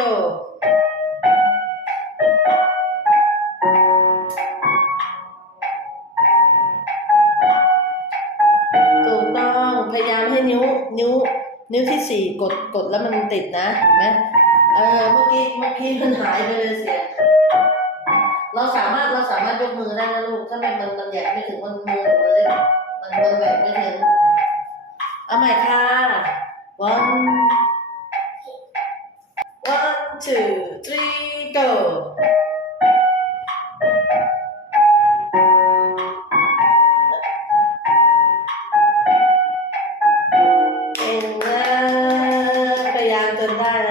go ถูกต้องพยายามให้นิ้วนิ้ว นิ้วที่สี่กดกดแล้วมันติดนะเห็นไหมเออเมื่อกี้เมื่อกี้มันหายไปเลยเสียงเราสามารถเราสามารถยกมือได้นะลูกถ้ามันมันมันแยกไม่ถึงมันมือหนูเลยมันมันแหวกไม่ถึงเอาใหม่ค่ะ one two, three, go. And then, payando nada.